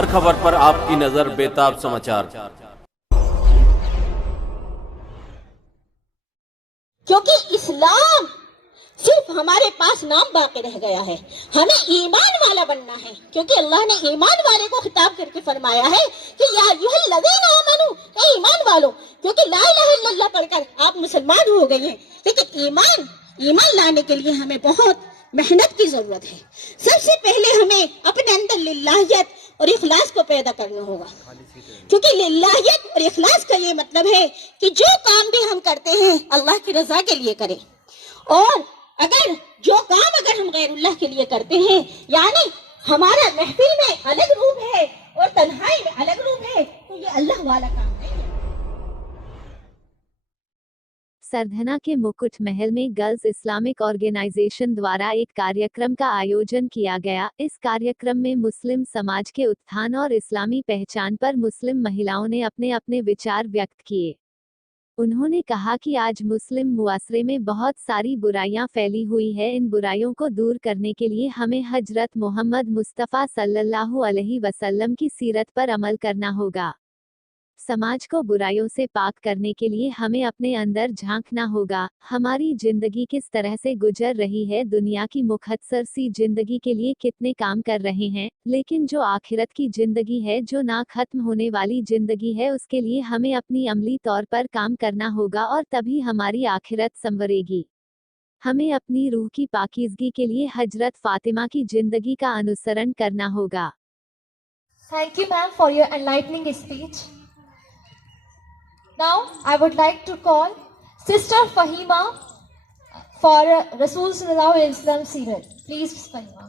हर खबर पर आपकी नजर बेताब समाचार। क्योंकि इस्लाम सिर्फ हमारे पास नाम बाकी रह गया है, हमें ईमान वाला बनना है। क्योंकि अल्लाह ने ईमान वाले को खिताब करके फरमाया है कि या अय्युहल्लज़ीना आमनू, ए ईमान वालों। क्योंकि ला इलाहा इल्लल्लाह पढ़कर आप मुसलमान हो गए हैं, लेकिन ईमान लाने के लिए हमें बहुत मेहनत की जरूरत है। सबसे पहले हमें अपने अंदर लिल्लाहियत और इखलास को पैदा करना होगा। क्योंकि लिल्लाहियत और इखलास का ये मतलब है कि जो काम भी हम करते हैं अल्लाह की रजा के लिए करें। और अगर हम गैरुल्लाह के लिए करते हैं, यानी हमारा महफिल में अलग रूप है और तन्हाई में अलग रूप है, तो ये अल्लाह वाला काम नहीं है। सरधना के मुकुट महल में गर्ल्स इस्लामिक ऑर्गेनाइजेशन द्वारा एक कार्यक्रम का आयोजन किया गया। इस कार्यक्रम में मुस्लिम समाज के उत्थान और इस्लामी पहचान पर मुस्लिम महिलाओं ने अपने अपने विचार व्यक्त किए। उन्होंने कहा कि आज मुस्लिम मुआसरे में बहुत सारी बुराइयां फैली हुई है। इन बुराइयों को दूर करने के लिए हमें हजरत मोहम्मद मुस्तफ़ा सल्लल्लाहु अलैहि वसल्लम की सीरत पर अमल करना होगा। समाज को बुराइयों से पाक करने के लिए हमें अपने अंदर झांकना होगा। हमारी जिंदगी किस तरह से गुजर रही है, दुनिया की मुख्तसर सी जिंदगी के लिए कितने काम कर रहे हैं, लेकिन जो आखिरत की जिंदगी है, जो ना खत्म होने वाली जिंदगी है, उसके लिए हमें अपनी अमली तौर पर काम करना होगा और तभी हमारी आखिरत संवरेगी। हमें अपनी रूह की पाकीज़गी के लिए हजरत फातिमा की जिंदगी का अनुसरण करना होगा। Thank you, ma'am, for your enlightening speech. Now, I would like to call Sister Fahima for Rasul Sallallahu Alaihi Wasallam Seerat. Please, Fahima.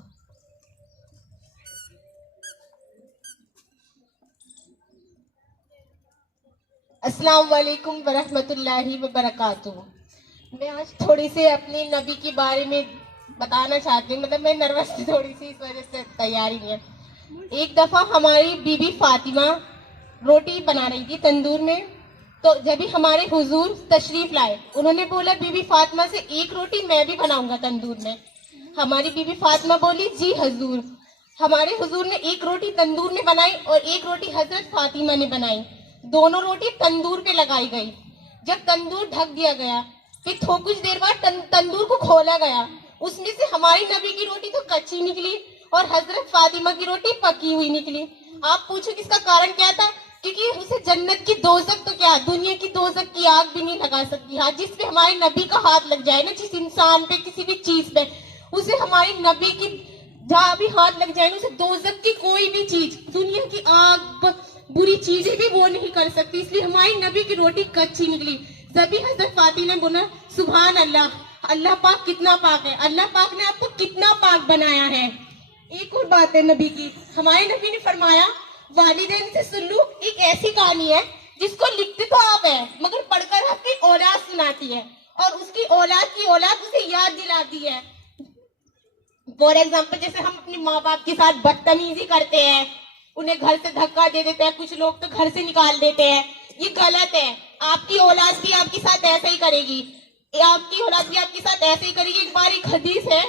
अस्सलाम वालेकुम वरहमतुल्लाहि वबरकातुहू। मैं आज थोड़ी सी अपनी नबी के बारे में बताना चाहती हूँ। मतलब मैं नर्वस थी थोड़ी सी, इस वजह से तैयारी नहीं है। एक दफ़ा हमारी बीबी फातिमा रोटी बना रही थी तंदूर में, तो जब भी हमारे हुजूर तशरीफ लाए, उन्होंने बोला बीबी फातिमा से एक रोटी मैं भी बनाऊंगा तंदूर में। हमारी बीबी फातिमा बोली जी हजूर। हमारे हुजूर ने एक रोटी तंदूर में बनाई और एक रोटी हजरत फातिमा ने बनाई। दोनों रोटी तंदूर पे लगाई गई। जब तंदूर ढक दिया गया, फिर कुछ देर बाद तंदूर को खोला गया। उसमें से हमारी नबी की रोटी तो कच्ची निकली और हजरत फातिमा की रोटी पकी हुई निकली। आप पूछो किसका कारण क्या था? क्योंकि उसे जन्नत की दोजक तो क्या, दुनिया की दोजक की आग भी नहीं लगा सकती। हाँ, जिस पे हमारे नबी का हाथ लग जाए ना, जिस इंसान पे, किसी भी चीज पे, उसे हमारी नबी की जहाँ भी हाथ लग जाए ना, उसे दोजक की कोई भी चीज, दुनिया की आग, बुरी चीजें भी वो नहीं कर सकती। इसलिए हमारी नबी की रोटी कच्ची निकली। जबी हजरत फातिमा ने बोला सुभान अल्लाह, अल्लाह पाक कितना पाक है, अल्लाह पाक ने आपको कितना पाक बनाया है। एक और बात है नबी की, हमारे नबी ने फरमाया वालिदैन से सुल्लूक एक ऐसी कहानी है जिसको लिखते तो आप है, मगर पढ़कर आपकी औलाद सुनाती है और उसकी औलाद की औलाद उसे याद दिलाती है। फॉर एग्जाम्पल, जैसे हम अपने माँ बाप के साथ बदतमीजी करते हैं, उन्हें घर से धक्का दे देते हैं, कुछ लोग तो घर से निकाल देते हैं, ये गलत है। आपकी औलाद भी आपके साथ ऐसा ही करेगी, आपकी औलाद भी आपके साथ ऐसे ही करेगी। एक बार एक हदीस है,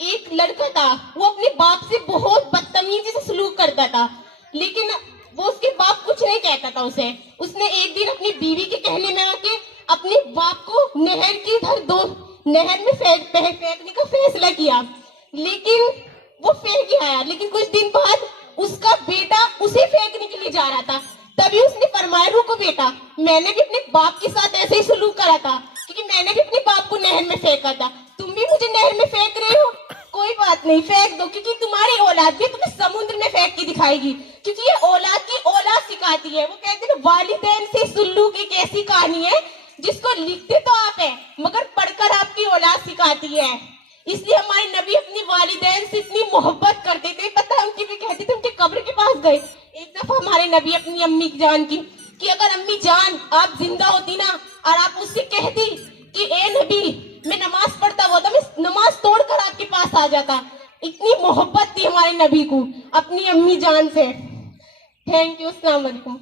एक लड़का था, वो अपने बाप से बहुत बदतमीजी से सलूक करता था, लेकिन वो उसके बाप कुछ नहीं कहता था उसे। उसने एक दिन अपनी बीवी के कहने में आके अपने बाप को नहर में फेंकने का फैसला किया, लेकिन वो फेंक के आया। लेकिन कुछ दिन बाद उसका बेटा उसे फेंकने के लिए जा रहा था, तभी उसने फरमाया रुको बेटा, मैंने भी अपने बाप के साथ ऐसे ही सलूक करा था, क्योंकि मैंने भी अपने बाप को नहर में फेंका था, तुम भी मुझे नहर में फेंक रहे हो, कोई बात नहीं, फेंक दो, क्योंकि तुम्हारी औलाद भी तुम्हें समुद्र में फेंक के दिखाएगी, क्योंकि ये औलाद की औलाद सिखाती है। वो कहते हैं वालिदैन से सुल्लूक एक ऐसी कहानी है जिसको लिखते तो आप है, मगर पढ़कर आपकी औलाद सिखाती है। इसलिए हमारे नबी अपनी वालिदैन से इतनी मोहब्बत करते थे, पता है उनकी भी कहते थे, उनके कब्र के पास गए एक दफा हमारे नबी अपनी अम्मी जान की कि अगर अम्मी जान आप जिंदा होती ना और आप उससे कहती कि ए नबी मैं नमाज पढ़ता हुआ था, मैं नमाज तोड़कर आपके पास आ जाता। इतनी मोहब्बत थी हमारे नबी को अपनी अम्मी जान से। थैंक यू, अस्सलाम वालेकुम।